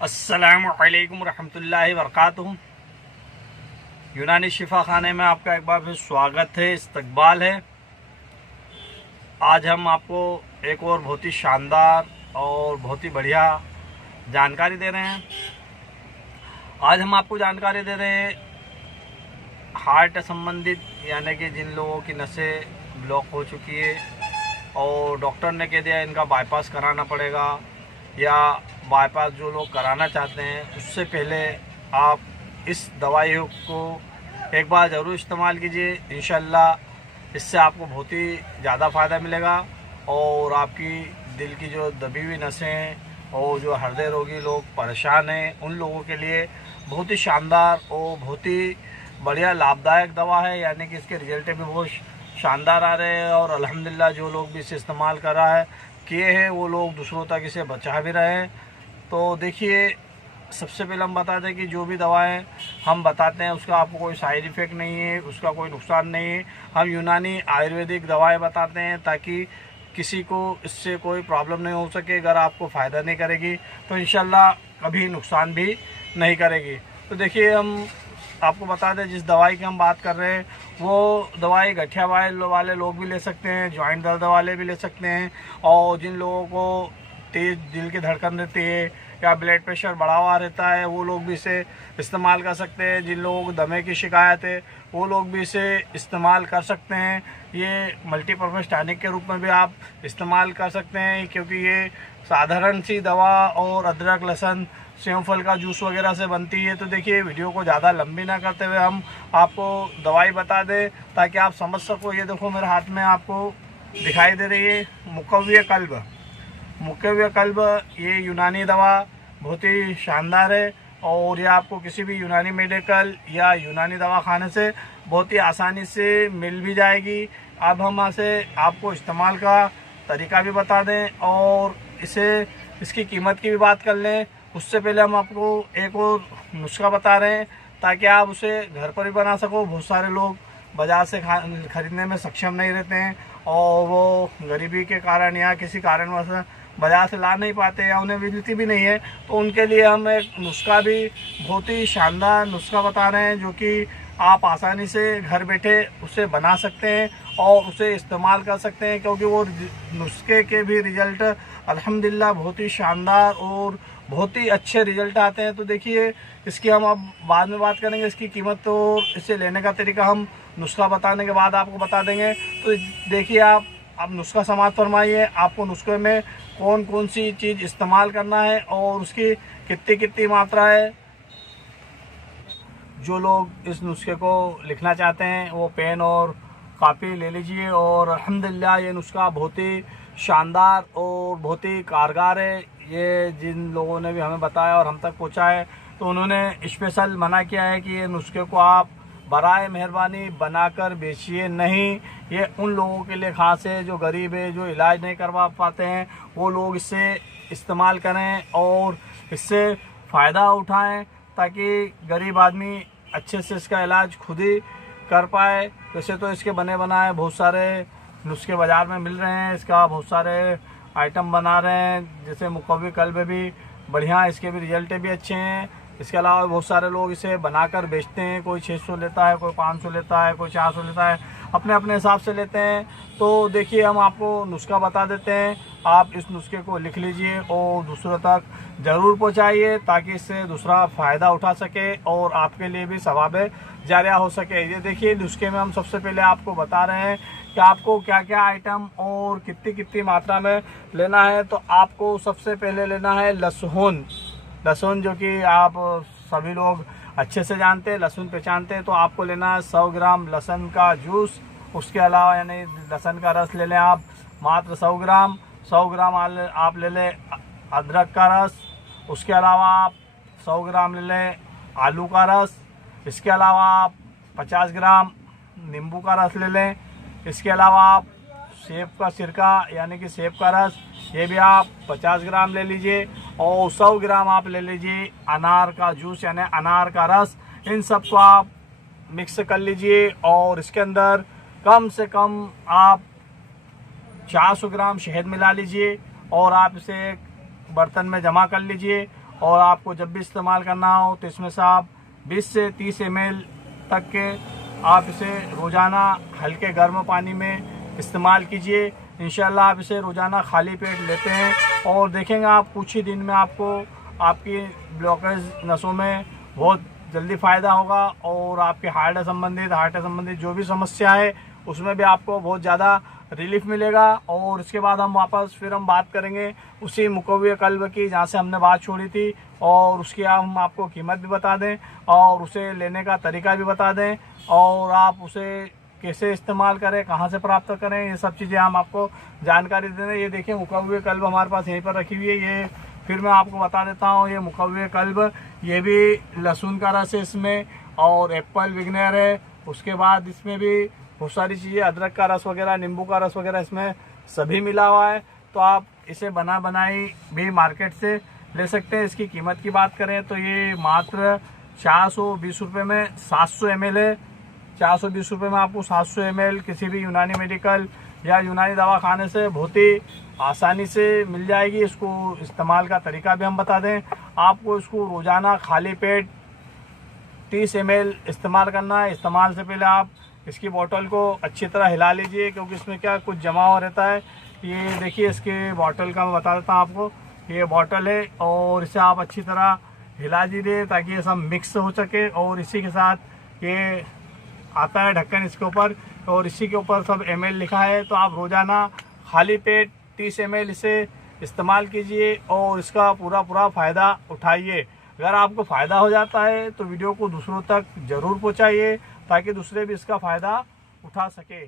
अस्सलामुअलैकुम रहमतुल्लाहि वबरकातुहू। यूनानी शिफा खाने में आपका एक बार फिर स्वागत है, इस्तकबाल है। आज हम आपको एक और बहुत ही शानदार और बहुत ही बढ़िया जानकारी दे रहे हैं। आज हम आपको जानकारी दे रहे हैं हार्ट संबंधित, यानी कि जिन लोगों की नसें ब्लॉक हो चुकी है और डॉक्टर ने कह दिया इनका बाईपास कराना पड़ेगा, या बाईपास जो लोग कराना चाहते हैं उससे पहले आप इस दवाई को एक बार ज़रूर इस्तेमाल कीजिए। इंशाल्लाह इससे आपको बहुत ही ज़्यादा फ़ायदा मिलेगा और आपकी दिल की जो दबी हुई नसें हैं और जो हृदय रोगी लोग परेशान हैं उन लोगों के लिए बहुत ही शानदार और बहुत ही बढ़िया लाभदायक दवा है। यानी कि इसके रिजल्ट भी बहुत शानदार आ रहे हैं और अल्हम्दुलिल्लाह जो लोग भी इसे इस्तेमाल कर रहा है किए हैं वो लोग दूसरों तक इसे बचा भी रहे हैं। तो देखिए, सबसे पहले हम बता दें कि जो भी दवाएं हम बताते हैं उसका आपको कोई साइड इफ़ेक्ट नहीं है, उसका कोई नुकसान नहीं है। हम यूनानी आयुर्वेदिक दवाएं बताते हैं ताकि किसी को इससे कोई प्रॉब्लम नहीं हो सके। अगर आपको फ़ायदा नहीं करेगी तो इंशाल्लाह कभी नुकसान भी नहीं करेगी। तो देखिए, हम आपको बता दें जिस दवाई की हम बात कर रहे हैं वो दवाई गठिया वाले लोग भी ले सकते हैं, जॉइंट दर्द वाले भी ले सकते हैं, और जिन लोगों को तेज़ दिल की धड़कन रहती है या ब्लड प्रेशर बढ़ा हुआ रहता है वो लोग भी इसे इस्तेमाल कर सकते हैं। जिन लोगों को दमे की शिकायत है वो लोग भी इसे इस्तेमाल कर सकते हैं। ये मल्टीपर्पज़ टॉनिक के रूप में भी आप इस्तेमाल कर सकते हैं, क्योंकि ये साधारण सी दवा और अदरक, लहसुन, सेव फल का जूस वगैरह से बनती है। तो देखिए, वीडियो को ज़्यादा लंबी ना करते हुए हम आपको दवाई बता दें ताकि आप समझ सको। ये देखो मेरे हाथ में आपको दिखाई दे रही है मुकव्वी कल्ब। मुकव्वी कल्ब ये यूनानी दवा बहुत ही शानदार है और ये आपको किसी भी यूनानी मेडिकल या यूनानी दवा खाने से बहुत ही आसानी से मिल भी जाएगी। अब हम यहाँ से आपको इस्तेमाल का तरीका भी बता दें और इसकी कीमत की भी बात कर लें। उससे पहले हम आपको एक और नुस्खा बता रहे हैं ताकि आप उसे घर पर भी बना सको। बहुत सारे लोग बाज़ार से खरीदने में सक्षम नहीं रहते हैं और वो गरीबी के कारण या किसी कारणवश बाज़ार से ला नहीं पाते या उन्हें मिलती भी नहीं है। तो उनके लिए हम एक नुस्खा भी बहुत ही शानदार नुस्खा बता रहे हैं जो कि आप आसानी से घर बैठे उसे बना सकते हैं और उसे इस्तेमाल कर सकते हैं, क्योंकि वो नुस्खे के भी रिज़ल्ट अल्हम्दुलिल्लाह बहुत ही शानदार और बहुत ही अच्छे रिज़ल्ट आते हैं। तो देखिए, इसकी हम अब बाद में बात करेंगे, इसकी कीमत और इसे लेने का तरीका हम नुस्खा बताने के बाद आपको बता देंगे। तो देखिए, आप नुस्खा समाप्त फरमाइए। आपको नुस्खे में कौन कौन सी चीज़ इस्तेमाल करना है और उसकी कितनी कितनी मात्रा है। जो लोग इस नुस्खे को लिखना चाहते हैं वो पेन और कापी ले लीजिए। और अल्हम्दुलिल्लाह ये नुस्खा बहुत ही शानदार और बहुत ही कारगर है। ये जिन लोगों ने भी हमें बताया और हम तक पहुंचा है तो उन्होंने स्पेशल मना किया है कि ये नुस्खे को आप बराए मेहरबानी बनाकर बेचिए नहीं। ये उन लोगों के लिए खास है जो गरीब है, जो इलाज नहीं करवा पाते हैं, वो लोग इससे इस्तेमाल करें और इससे फ़ायदा उठाएं ताकि गरीब आदमी अच्छे से इसका इलाज खुद ही कर पाए। वैसे तो इसके बने बनाए बहुत सारे नुस्खे बाज़ार में मिल रहे हैं, इसका बहुत सारे आइटम बना रहे हैं, जैसे मुकव्वी कल्ब भी बढ़िया, इसके भी रिजल्ट भी अच्छे हैं। इसके अलावा बहुत सारे लोग इसे बनाकर बेचते हैं, कोई 600 लेता है, कोई 500 लेता है, कोई 400 लेता है, अपने अपने हिसाब से लेते हैं। तो देखिए, हम आपको नुस्खा बता देते हैं, आप इस नुस्खे को लिख लीजिए और दूसरों तक ज़रूर पहुंचाइए ताकि इससे दूसरा फ़ायदा उठा सके और आपके लिए भी सवाब जारिया हो सके। ये देखिए, नुस्खे में हम सबसे पहले आपको बता रहे हैं कि आपको क्या क्या आइटम और कितनी कितनी मात्रा में लेना है। तो आपको सबसे पहले लेना है लहसुन, जो कि आप सभी लोग अच्छे से जानते हैं, लहसुन पहचानते हैं। तो आपको लेना है 100 ग्राम लहसुन का जूस। उसके अलावा यानी लहसुन का रस ले लें आप मात्र 100 ग्राम। 100 ग्राम आप ले लें अदरक का रस। उसके अलावा आप 100 ग्राम ले लें आलू का रस। इसके अलावा आप 50 ग्राम नींबू का रस ले लें। इसके अलावा आप सेब का सिरका यानी कि सेब का रस, ये भी आप 50 ग्राम ले लीजिए। और 100 ग्राम आप ले लीजिए अनार का जूस यानी अनार का रस। इन सब को आप मिक्स कर लीजिए और इसके अंदर कम से कम आप 400 ग्राम शहद मिला लीजिए और आप इसे एक बर्तन में जमा कर लीजिए और आपको जब भी इस्तेमाल करना हो तो इसमें से आप 20 से 30 ml तक के आप इसे रोज़ाना हल्के गर्म पानी में इस्तेमाल कीजिए। इंशाल्लाह आप इसे रोज़ाना खाली पेट लेते हैं और देखेंगे आप कुछ ही दिन में आपको आपकी ब्लॉकेज नसों में बहुत जल्दी फ़ायदा होगा और आपके हार्ट से संबंधित जो भी समस्या है उसमें भी आपको बहुत ज़्यादा रिलीफ मिलेगा। और इसके बाद हम बात करेंगे उसी मुकव्वे कल्ब की जहाँ से हमने बात छोड़ी थी, और उसकी हम आपको कीमत भी बता दें और उसे लेने का तरीका भी बता दें और आप उसे कैसे इस्तेमाल करें, कहाँ से प्राप्त करें, ये सब चीज़ें हम आपको जानकारी दे दें। ये देखिए मुकव्वे कल्ब हमारे पास यहीं पर रखी हुई है। ये फिर मैं आपको बता देता हूँ, ये मुकव्वे कल्ब, ये भी लहसुन का रस है इसमें और एप्पल विगनर है। उसके बाद इसमें भी बहुत सारी चीज़ें, अदरक का रस वगैरह, नींबू का रस वगैरह इसमें सभी मिला हुआ है। तो आप इसे बनाई भी मार्केट से ले सकते हैं। इसकी कीमत की बात करें तो ये मात्र 420 रुपये में 700 ml है। 420 रुपये में आपको 700 ml किसी भी यूनानी मेडिकल या यूनानी दवाखाने से बहुत ही आसानी से मिल जाएगी। इसको इस्तेमाल का तरीका भी हम बता दें आपको। इसको रोज़ाना खाली पेट 30 ml इस्तेमाल करना है। इस्तेमाल से पहले आप इसकी बोतल को अच्छी तरह हिला लीजिए, क्योंकि इसमें क्या कुछ जमा हुआ रहता है। ये देखिए इसके बोतल का मैं बता देता हूँ आपको। ये बोतल है और इसे आप अच्छी तरह हिला दीजिए ताकि ये सब मिक्स हो सके। और इसी के साथ ये आता है ढक्कन इसके ऊपर और इसी के ऊपर सब ml लिखा है। तो आप रोज़ाना खाली पेट 30 ml इसे इस्तेमाल कीजिए और इसका पूरा फ़ायदा उठाइए। अगर आपको फ़ायदा हो जाता है तो वीडियो को दूसरों तक ज़रूर पहुँचाइए ताकि दूसरे भी इसका फ़ायदा उठा सके।